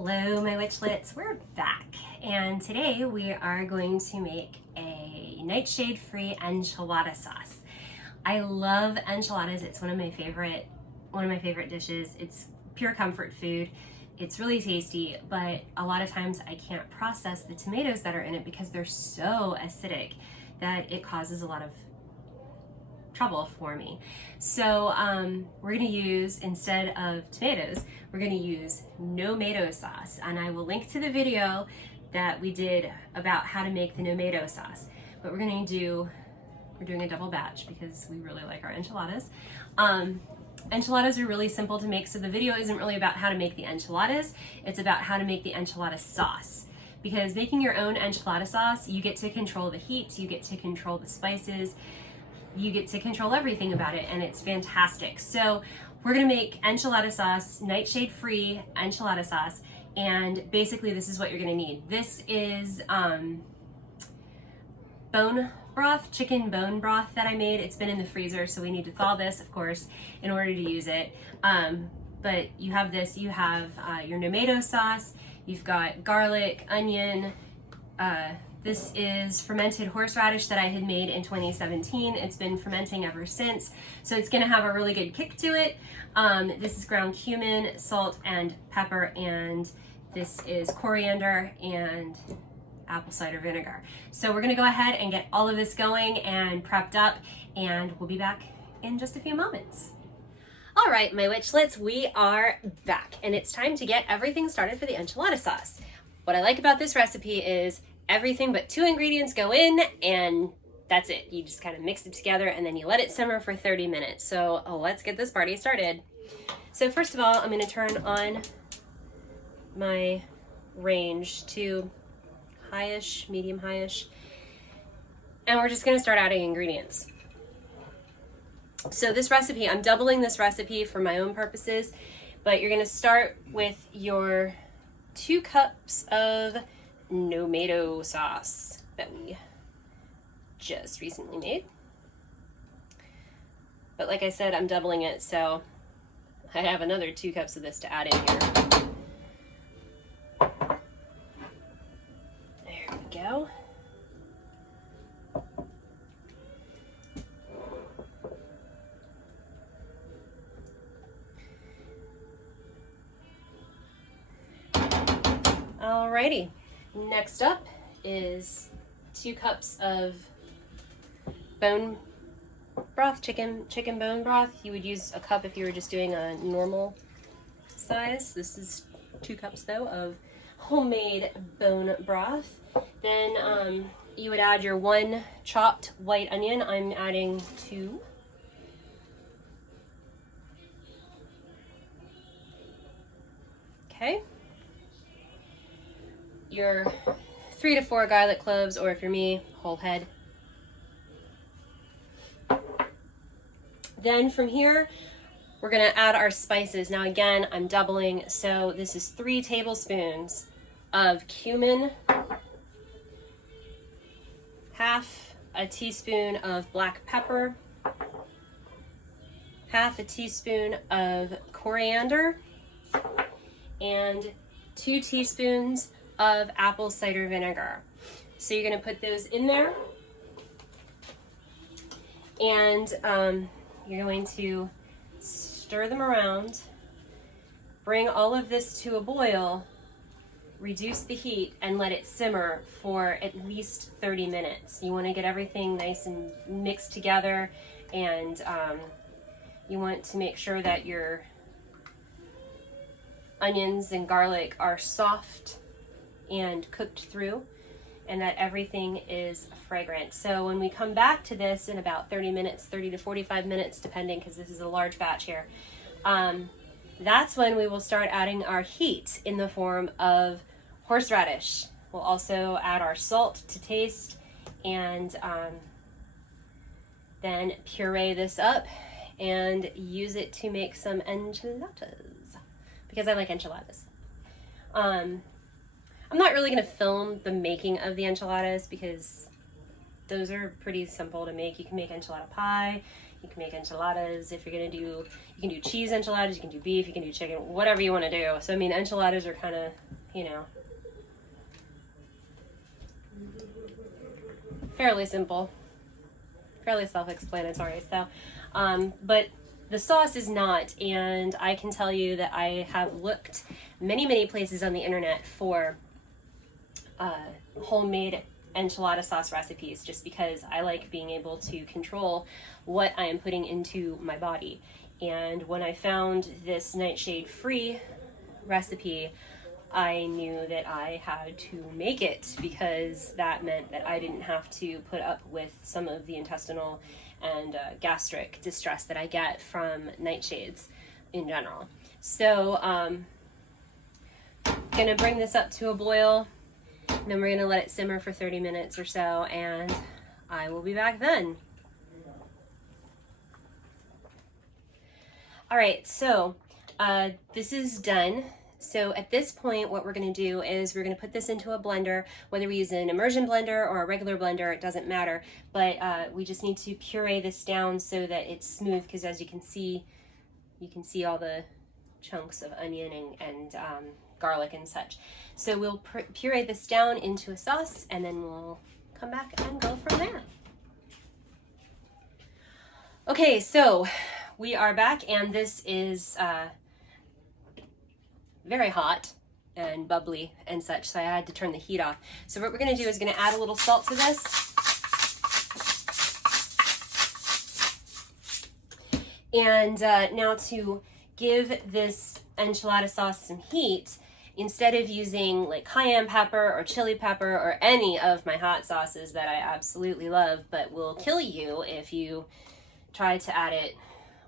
Hello, my witchlets. We're back, and today we are going to make a nightshade-free enchilada sauce. I love enchiladas. It's one of my favorite dishes. It's pure comfort food. It's really tasty, but a lot of times I can't process the tomatoes that are in it because they're so acidic that it causes a lot of trouble for me. So we're going to use, instead of tomatoes, we're going to use Nomato sauce, and I will link to the video that we did about how to make the Nomato sauce. But we're doing a double batch because we really like our enchiladas. Enchiladas are really simple to make, so the video isn't really about how to make the enchiladas, it's about how to make the enchilada sauce. Because making your own enchilada sauce, you get to control the heat, you get to control the spices, you get to control everything about it, and it's fantastic. So we're gonna make enchilada sauce, nightshade-free enchilada sauce, and basically this is what you're gonna need. This is bone broth, chicken bone broth that I made. It's been in the freezer, so we need to thaw this, of course, in order to use it. But you have this, you have your Nomato sauce, you've got garlic, onion, this is fermented horseradish that I had made in 2017. It's been fermenting ever since, so it's gonna have a really good kick to it. This is ground cumin, salt, and pepper, and this is coriander and apple cider vinegar. So we're gonna go ahead and get all of this going and prepped up, and we'll be back in just a few moments. All right, my witchlets, we are back, and it's time to get everything started for the enchilada sauce. What I like about this recipe is everything but 2 ingredients go in, and that's it. You just kind of mix it together and then you let it simmer for 30 minutes. So let's get this party started. So first of all, I'm going to turn on my range to highish, medium highish, and we're just going to start adding ingredients. So this recipe, I'm doubling this recipe for my own purposes, but you're going to start with your 2 cups of Nomato sauce that we just recently made. But like I said, I'm doubling it, so I have another 2 cups of this to add in here. There we go. Alrighty. Next up is 2 cups of bone broth, chicken bone broth. You would use a cup if you were just doing a normal size. This is 2 cups though of homemade bone broth. Then you would add your 1 chopped white onion. I'm adding 2. Okay. Your 3 to 4 garlic cloves, or if you're me, whole head. Then from here, we're gonna add our spices. Now again, I'm doubling, so this is 3 tablespoons of cumin, half a teaspoon of black pepper, half a teaspoon of coriander, and 2 teaspoons of apple cider vinegar. So you're gonna put those in there, and you're going to stir them around, bring all of this to a boil, reduce the heat, and let it simmer for at least 30 minutes. You wanna get everything nice and mixed together, and you want to make sure that your onions and garlic are soft and cooked through, and that everything is fragrant. So when we come back to this in about 30 minutes, 30 to 45 minutes, depending, because this is a large batch here, that's when we will start adding our heat in the form of horseradish. We'll also add our salt to taste, and then puree this up and use it to make some enchiladas, because I like enchiladas. I'm not really going to film the making of the enchiladas because those are pretty simple to make. You can make enchilada pie, you can make enchiladas. If you're going to do, you can do cheese enchiladas, you can do beef, you can do chicken, whatever you want to do. So I mean, enchiladas are kind of you know, fairly simple, fairly self-explanatory. So, but the sauce is not, and I can tell you that I have looked many places on the internet for homemade enchilada sauce recipes, just because I like being able to control what I am putting into my body. And when I found this Nightshade free recipe, I knew that I had to make it, because that meant that I didn't have to put up with some of the intestinal and gastric distress that I get from nightshades in general. So gonna bring this up to a boil, and then we're gonna let it simmer for 30 minutes or so, and I will be back then. All right, so this is done. So at this point, what we're gonna do is we're gonna put this into a blender, whether we use an immersion blender or a regular blender, it doesn't matter. But we just need to puree this down so that it's smooth, because as you can see all the chunks of onion and garlic and such. So we'll puree this down into a sauce, and then we'll come back and go from there. Okay, so we are back, and this is very hot and bubbly and such, so I had to turn the heat off. So what we're gonna do is gonna add a little salt to this. And now to give this enchilada sauce some heat, instead of using like cayenne pepper or chili pepper or any of my hot sauces that I absolutely love but will kill you if you try to add it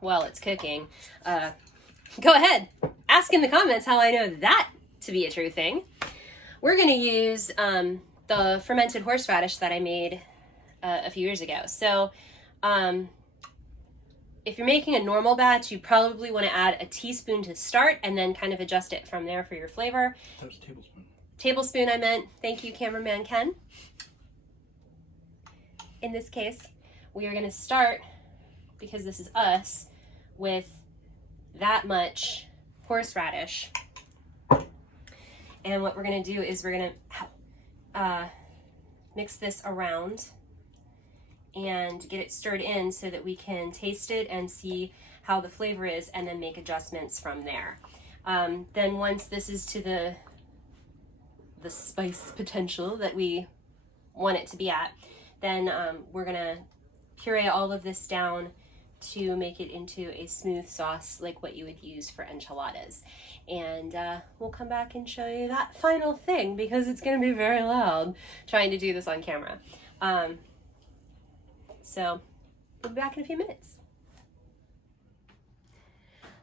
while it's cooking, go ahead, ask in the comments how I know that to be a true thing. We're gonna use the fermented horseradish that I made a few years ago. So if you're making a normal batch, you probably want to add a teaspoon to start and then kind of adjust it from there for your flavor. That was a tablespoon. Tablespoon, I meant. Thank you, Cameraman Ken. In this case, we are going to start, because this is us, with that much horseradish. And what we're going to do is we're going to mix this around and get it stirred in so that we can taste it and see how the flavor is, and then make adjustments from there. Then once this is to the spice potential that we want it to be at, then we're gonna puree all of this down to make it into a smooth sauce like what you would use for enchiladas. And we'll come back and show you that final thing, because it's gonna be very loud trying to do this on camera. So we'll be back in a few minutes.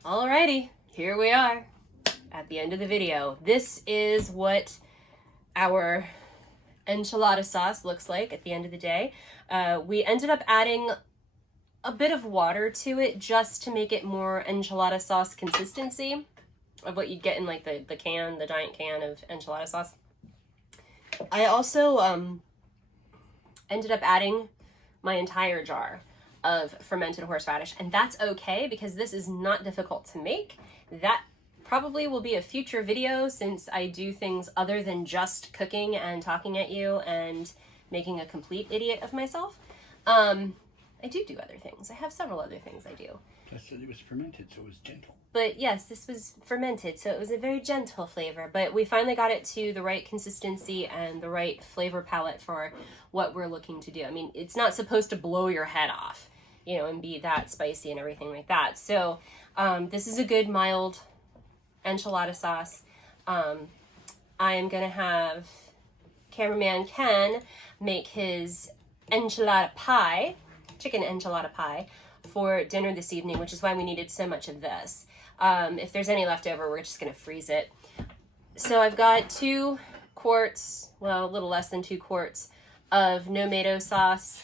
Alrighty, here we are at the end of the video. This is what our enchilada sauce looks like at the end of the day. We ended up adding a bit of water to it just to make it more enchilada sauce consistency of what you'd get in like the giant can of enchilada sauce. I also ended up adding my entire jar of fermented horseradish, and that's okay because this is not difficult to make. That probably will be a future video, since I do things other than just cooking and talking at you and making a complete idiot of myself. I do other things. I have several other things I do. Just that it was fermented, so it was gentle. But yes, this was fermented, so it was a very gentle flavor. But we finally got it to the right consistency and the right flavor palette for what we're looking to do. I mean, it's not supposed to blow your head off, you know, and be that spicy and everything like that. So this is a good mild enchilada sauce. I am going to have Cameraman Ken make his enchilada pie, chicken enchilada pie, for dinner this evening, which is why we needed so much of this. If there's any left over, we're just going to freeze it. So I've got 2 quarts, well, a little less than 2 quarts of Nomato sauce.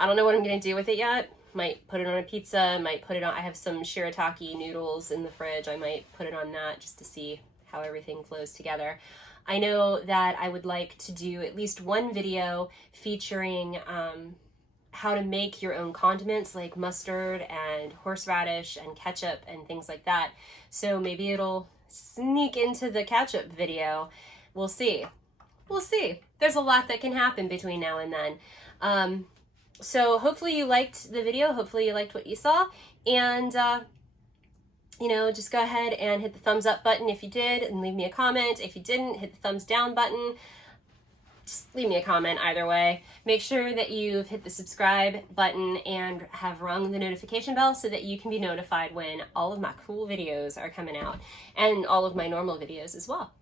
I don't know what I'm going to do with it yet. Might put it on a pizza, might put it on, I have some shirataki noodles in the fridge. I might put it on that just to see how everything flows together. I know that I would like to do at least one video featuring how to make your own condiments like mustard and horseradish and ketchup and things like that. So maybe it'll sneak into the catch-up video. We'll see. We'll see. There's a lot that can happen between now and then. So hopefully you liked the video. Hopefully you liked what you saw. And, you know, just go ahead and hit the thumbs up button if you did, and leave me a comment. If you didn't, hit the thumbs down button. Just leave me a comment either way. Make sure that you've hit the subscribe button and have rung the notification bell so that you can be notified when all of my cool videos are coming out, and all of my normal videos as well.